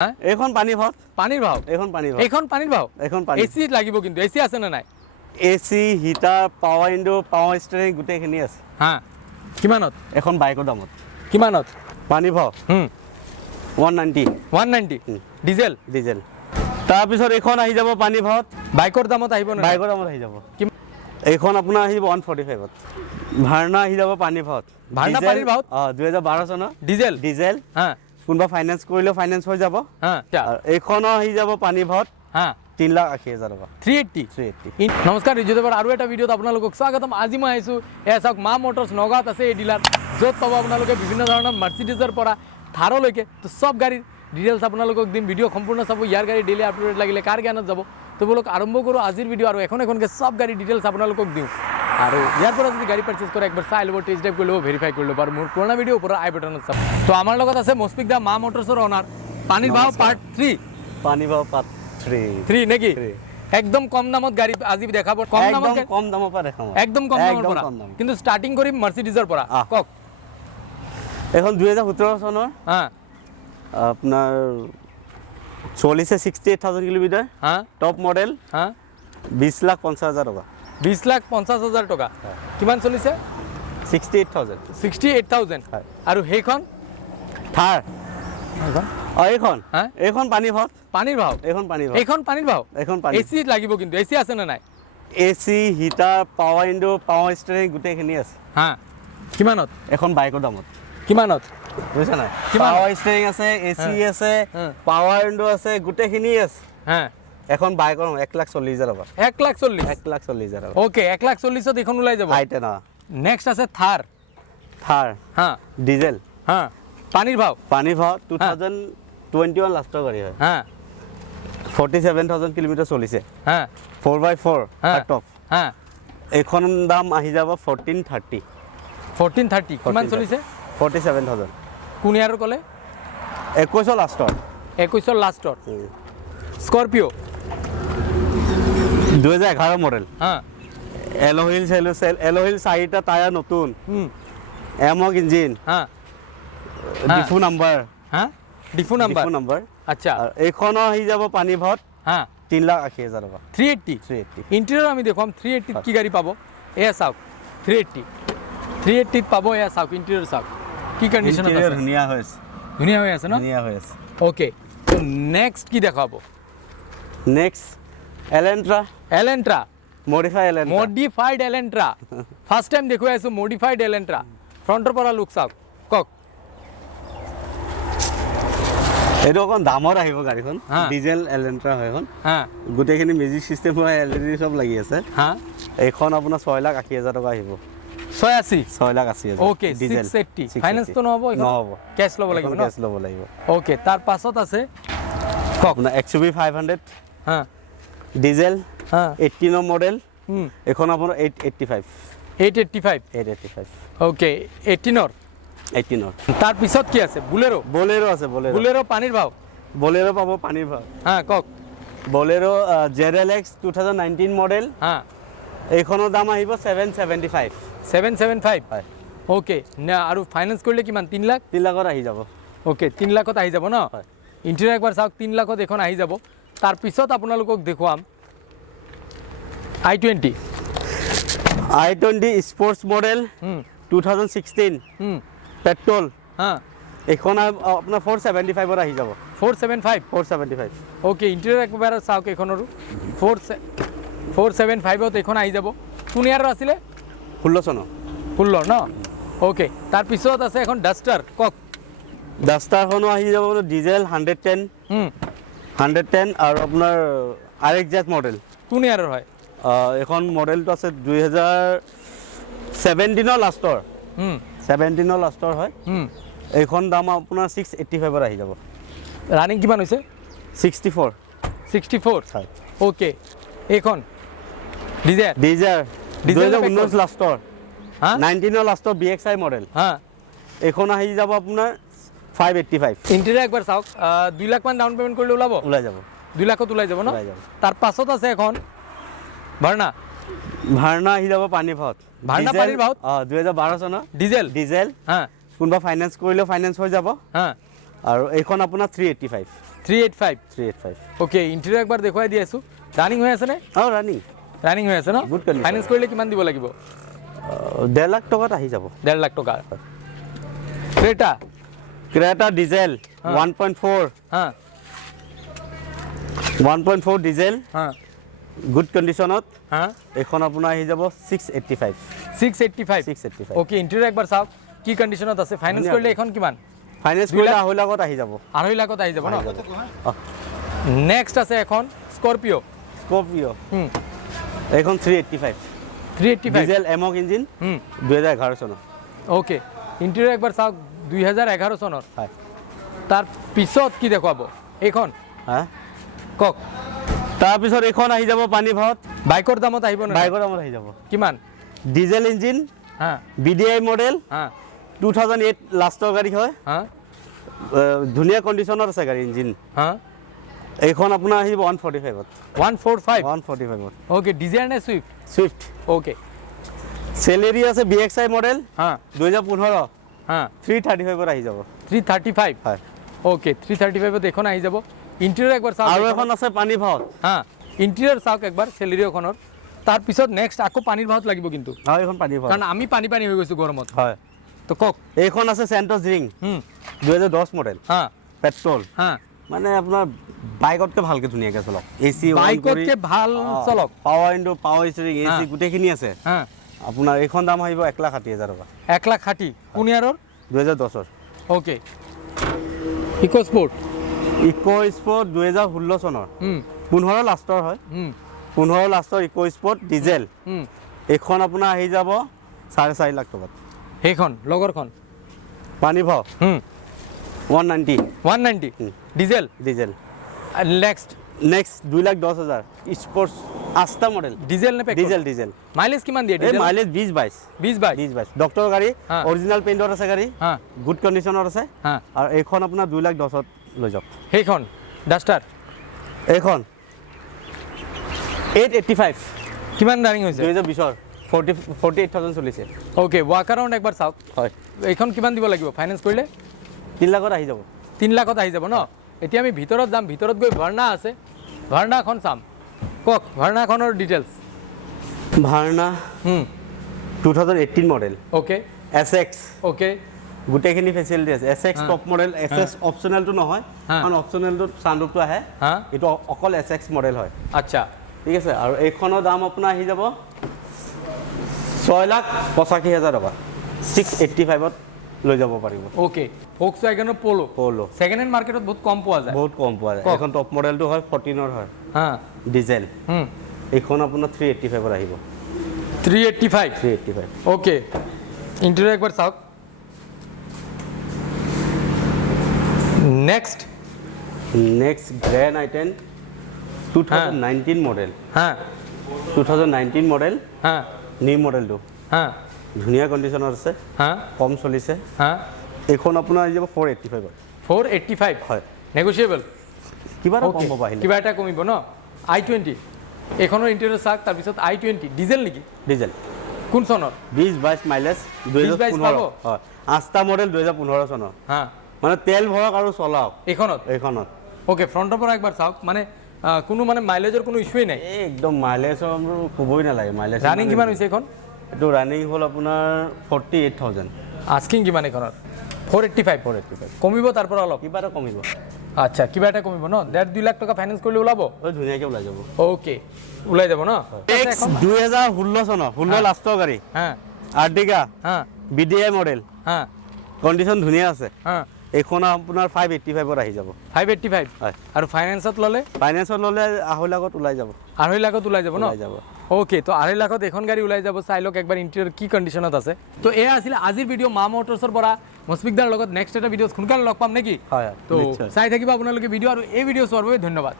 এখন পানীৰ ভাও এখন পানীৰ ভাও এসি লাগিব কিন্তু এসি আছে না নাই AC heater power window power steering গোটেইখিনি আছে হা কিমানত এখন বাইকৰ দামত কিমানত পানীৰ ভাও 190 ডিজেল তাৰ পিছত এখন আহি যাব পানীৰ ভাওত বাইকৰ দামত আহিব না বাইকৰ দামত আহি যাব এইখন আপোনাৰ আহিব 145 ত ভাৰ্না আহি যাব পানীৰ ভাওত ভাৰ্না পানীৰ ভাওত 2012 চনৰ ডিজেল হা কোনবা ফাইনান্স কৰিলে ফাইনান্স হৈ যাব হা আৰু এইখনো আহি যাব পানীৰ ভাওত হা 3,80,000 টকা 380 নমস্কাৰ ৰিজুদেৱৰ আৰু এটা ভিডিঅ'ত আপোনালোকক স্বাগতম আজি মই আহিছোঁ এয়া চাওক মা মটৰ্ছ নগাঁৱত আছে এই ডিলাৰ য'ত পাব আপোনালোকে বিভিন্ন ধৰণৰ মাৰ্চিডিজৰ পৰা থাৰলৈকে তো সব গাড়ীৰ ডিটেইলছ আপোনালোকক দিম ভিডিঅ' সম্পূৰ্ণ চাব ইয়াৰ গাড়ী ডেইলি আপডেট লাগিলে কাৰ জ্ঞানত যাব তো বলক আৰম্ভ কৰোঁ আজিৰ ভিডিঅ' আৰু এখনকৈ সব গাড়ী ডিটেইলছ আপোনালোকক দিওঁ আৰু ইয়াৰ পৰা যদি গাড়ী পাৰ্চেজ কৰে একবাৰ চাই ল'ব টেষ্ট ড্ৰাইভ কৰি ল'ব ভেৰিফাই কৰি ল'ব আৰু মোৰ পুৰণা ভিডিঅ' ওপৰত আই বাটনত চাব তো আমাৰ লগত আছে মুস্পিক দা মা মটৰ্ছৰ অনাৰ পানীৰ ভাও পাৰ্ট 3 পানীৰ ভাও পাৰ্ট 3 নেকি একদম কম দামত গাড়ী আজি দেখাব কম দামৰ পৰা দেখাম একদম কম দামৰ পৰা কিন্তু ষ্টাৰ্টিং কৰিম মাৰ্চিডিজৰ পৰা কক এখন 2017 চনৰ হা আপোনাৰ চলিছে 68,000 কিলোমিটাৰ হা টপ মডেল হা 20,50,000 টকা 20,50,000 টকা কিমান চলিছে 68,000 আৰু সেইখন থাৰ এইখন পানীৰ ভাও এসি লাগিব কিন্তু এসি আছে না নাই AC heater power window power steering গোটেইখিনি আছে হা কিমানত এখন বাইকৰ দামত কিমানত বুজিছা নাই পাৱাৰ ষ্টিয়াৰিং আছে এসি আছে পাৱাৰ উইন্ডো আছে গোটেইখিনি আছে হা এখন বাইকৰ 1,40,000 টকা 1,40,000 টকা ওকে 1,40,000 ত এখন ওলাই যাব আইতে না নেক্সট আছে থাৰ হা ডিজেল হা পানীৰ ভাও 2021 লাষ্টৰ গাড়ী হয় হা 47,000 কিলোমিটাৰ চলিছে হা 4x4 টপ হা এখন দাম আহি যাব 1430 কিমান চলিছে 47,000 কোন ইয়াৰ ক'লে 21 লাষ্টৰ স্কৰপিঅ 2011 মডেল হা এলোহিল চাৰিটা টায়াৰ নতুন এমক ইঞ্জিন হা ডিফু নাম্বাৰ আচ্ছা এইখনো আহি যাব পানীৰ ভাওত হা 3,80,000 টকা 380 ইণ্টেৰিয়ৰ আমি দেখুৱাম 380 কি গাড়ী পাব এয়া চাওক 380 পাব এয়া চাওক ইণ্টেৰিয়ৰ চাওক কি কণ্ডিশ্যন আছে ধুনীয়া হৈ আছে ন ওকে তো নেক্সট কি দেখাব নেক্সট এলেন্ট্ৰা মডিফাইড এলেন্ট্ৰা ফাৰ্ষ্ট টাইম দেখুৱাই আছো মডিফাইড এলেন্ট্ৰা ফ্ৰণ্টৰ পৰা লুক চাওক কক এইটো অকণ দামৰ আহিব গাড়ীখন ডিজেল এলেন্ট্ৰা হয় এখন গোটেইখিনি মেজিক চিষ্টেম হয় এলইডি সব লাগি আছে এইখন আপোনাৰ 6,80,000 টকা আহিব 6,80,000 ওকে 680 ফাইনান্স তো নহব কেছ ল'ব লাগিব ওকে তাৰ পাছত আছে কক আপোনাৰ XUV 500 হা ডিজেল 18 মডেল এখন আপোনাৰ 885 ওকে 18 তাৰ পিছত কি আছে বুলেৰো পানীৰ ভাও পাব পানীৰ ভাও হা কক বলেৰো ZLX 2019 মডেল হা এইখনৰ দাম আহিব 775 হয় ওকে না আৰু ফাইনান্স কৰিলে কিমান 3 লাখ আহি যাব ওকে 3 লাখত আহি যাব ন ইণ্টেৰিয়ৰ একবাৰ চাওক 3 লাখত এখন আহি যাব তাৰ পিছত আপোনালোকক দেখুৱাম i20 স্পৰ্টছ মডেল 2016 পেট্ৰল হা এখন আপোনাৰ 475 ত আহি যাব 475 ওকে ইণ্টেৰিয়ৰ একবাৰ চাওক এখনৰো 475 ত এখন আহি যাব কোন ইয়াৰ আছিলে 16 ন ওকে তাৰ পিছত আছে এখন ডাষ্টাৰ কক ডাষ্টাৰখনো আহি যাব ডিজেল 110 আৰু আপোনাৰ RXZ মডেল কোন ইয়াৰ হয় এখন মডেলটো আছে 2017 লাষ্টৰ 17 লাষ্টৰ হয় এইখন দাম আপোনাৰ 685 ত আহি যাব ৰানিং কিমান হৈছে 64 হয় ওকে এইখন ডিজাৰ 2019 লাষ্টৰ 19 লাষ্টৰ BXI মডেল এইখন আহি যাব আপোনাৰ 585 ইণ্টেৰিয়ৰ একবাৰ চাওক 2 লাখ মান ডাউন পেমেন্ট কৰিলে ওলাই যাব 2 লাখত ওলাই যাব ন তাৰ পাছত আছে এখন ভাৰ্না আহি যাব পানীৰ ভাওত 2012 চনৰ ডিজেল কোনবা ফাইনান্স কৰিলে ফাইনান্স হৈ যাব আৰু এইখন আপোনাৰ 385 385 ওকে ইন্টেৰিয়ৰ একবাৰ দেখুৱাই দি আছো ৰানিং হৈ আছে নে ৰানিং হৈ আছে ন গুড কণ্ডিশ্যন ফাইনেন্স কৰিলে কিমান দিব লাগিব 1.5 লাখ টকাত আহি যাব 1.5 লাখ টকা ক্ৰেটা ডিজেল 1.4 হ্যাঁ 1.4 ডিজেল হ্যাঁ গুড কণ্ডিশ্যনত হ্যাঁ এখন আপোনাৰ আহি যাব 685 ওকে ইন্টেৰিয়ৰ একবাৰ চাওক কি কণ্ডিশ্যনত আছে ফাইনেন্স কৰিলে এখন কিমান ফাইনেন্স কৰিলে 2.5 লাখত আহি যাব 2.5 লাখত আহি যাব ন নেক্সট আছে এখন স্কৰপিঅ এখন 385 ডিজেল এমক ইঞ্জিন 2011 চনৰ ওকে ইন্টেৰিয়ৰ একবাৰ চাওক 2011 চনৰ হয় তাৰ পিছত কি দেখুৱাব এইখন হা কক তাৰ পিছত এখন আহি যাব পানী ভাত বাইকৰ দামত আহিব না বাইকৰ দামত আহি যাব কিমান ডিজেল ইঞ্জিন হা বিডিআই মডেল হা 2008 লাষ্টৰ গাড়ী হয় হা ধুনীয়া কণ্ডিশ্যনত আছে গাড়ী ইঞ্জিন হা এইখন আপোনাৰ আহিব 145 ওকে ডিজায়াৰ নে সুইফট ওকে চেলেৰি আছে বিএক্সআই মডেল হা 2015 হা 335 ত আহি যাব 335 হয় ওকে 335 ত এখন আহি যাব ইন্টেৰিয়ৰ একবাৰ চাওক আৰু এখন আছে পানী ভাত হা ইন্টেৰিয়ৰ চাওক একবাৰ চেলেৰিখনৰ তাৰ পিছত নেক্সট আকৌ পানীৰ ভাত লাগিব কিন্তু হয় এখন পানী ভাত কাৰণ আমি পানী হৈ গৈছো গৰমত হয় তো কক এইখন আছে চেন্টছ ৰিং 2010 মডেল হা পেট্ৰল হা মানে আপোনাৰ বাইকতকে ভালকে ধুনীয়াকে চলক এসি বাইকতকে ভাল চলক power indoor power steering AC গোটেইখিনি আছে হা আপোনাৰ এইখন দাম আহিব 1,60,000 টকা 1,60,000 কোন ইয়াৰৰ 2010 ওকে ইকো স্পৰ্ট 2016 চনৰ 15 লাষ্টৰ হয় 15 লাষ্টৰ ইকো স্পৰ্ট ডিজেল এইখন আপোনাৰ আহি যাব 4.5 লাখ টকাত সেইখন লগৰখন পানী ভাও 190 ডিজেল নেক্সট 2,10,000 স্পোর্টস আস্তা মডেল ডিজেল নে পেট্রোল ডিজেল মাইলেজ কিমান দিয়ে ডিজেল মাইলেজ 20-22 ডক্টৰ গাড়ী অৰিজিনাল পেইণ্টত আছে গাড়ী গুড কণ্ডিশ্যনত আছে আৰু এইখন আপোনাৰ 2,10,000 লৈ যাওক সেইখন ডাষ্টাৰ এইখন 885 কিমান ৰানিং হৈছে 2020 48,000 চলিছে ওকে ৱাক আৰাউণ্ড একবাৰ চাওক হয় এইখন কিমান দিব লাগিব ফাইনেন্স কৰিলে 3 লাখত আহি যাব 3 লাখত আহি যাব ন এতিয়া আমি ভিতৰত যাম ভিতৰত গৈ ভাৰ্না আছে ভাৰ্নাখন চাম কক ভাৰ্নাখনৰ details Verna 2018 model okay SX okay গোটেইখিনি ফেচিলিটি আছে SX টপ মডেল SX অপচনেলটো নহয় কাৰণ অপচনেলটো সানৰুফটো আহে এটো অকল SX মডেল হয় আচ্ছা ঠিক আছে আৰু এইখনৰ দাম আপোনাৰ আহি যাব 6,85,000 টকা 685 ত লৈ যাব পাৰিব ওকে ফক্সওয়াগনৰ পোলো সেকেন্ড হ্যান্ড মাৰ্কেটত বহুত কম পোৱা যায় এখন টপ মডেলটো হয় 14 ৰ হয় হ্যাঁ ডিজেল এইখন আপোনাৰ 385 ত আহিব 385 ওকে ইন্টেরিয়র একবার চাওক নেক্সট গ্র্যান্ড আই10 2019 মডেল হ্যাঁ 2019 মডেল হ্যাঁ নিউ মডেলটো হ্যাঁ ধুনীয়া কণ্ডিশ্যনত আছে হ্যাঁ কম চলিছে হ্যাঁ এইখন আপোনাৰ আহি যাব 485 হয় নেগোশিয়েবল কিবা এটা কম হ'ব আহিলে কিবা এটা কমিব ন i20 এখনৰ ইন্টেৰিয়ৰ চাওক তাৰ পিছত i20 ডিজেল নেকি ডিজেল কোন চনৰ 20-22 মাইলেজ 2015 হয় 8টা মডেল 2015 চনৰ হ্যাঁ মানে তেল ভৰাওক আৰু চলাওক এইখনত ওকে ফ্ৰণ্টৰ পৰা একবাৰ চাওক মানে কোনো মানে মাইলেজৰ কোনো ইস্যুই নাই একদম মাইলেজৰ ক'বই নালাগে মাইলেজ ৰানিং কিমান হৈছে এখন এইটো ৰানিং হ'ল আপোনাৰ 48,000 আস্কিং কিমান এখনৰ 485 কমিব তাৰ পৰা অলপ কিবা এটা কমিব আচ্ছা কিবা এটা কমিব ন 1.5-2 লাখ টকা ফাইনেন্স কৰিলে ওলাব ধুনীয়াকৈ ওলাই যাব ওকে ওলাই যাব ন 2016 চনৰ 16 লাষ্টৰ গাড়ী হ্যাঁ আৰ্টিকা হ্যাঁ বিডিআই মডেল হ্যাঁ কণ্ডিশ্যন ধুনীয়া আছে হ্যাঁ এইখন আপোনাৰ 585 ত আহি যাব 585 হয় আৰু ফাইনেন্সত ল'লে 2.5 লাখত ওলাই যাব 2.5 লাখত ওলাই যাব ন ওকে তো 2.5 লাখত এখন গাড়ী ওলাই যাব চাই লওক একবাৰ ইন্টেৰিয়ৰ কি কণ্ডিশ্যনত আছে তো এয়া আছিল আজিৰ ভিডিঅ' মা মটৰ্ছৰ পৰা মুস্ফিকদাৰ লগত নেক্সট এটা ভিডিঅ'ত সোনকালে লগ পাম নেকি হয় তো চাই থাকিব আপোনালোকে ভিডিঅ' আৰু এই ভিডিঅ' চোৱাৰ বাবে ধন্যবাদ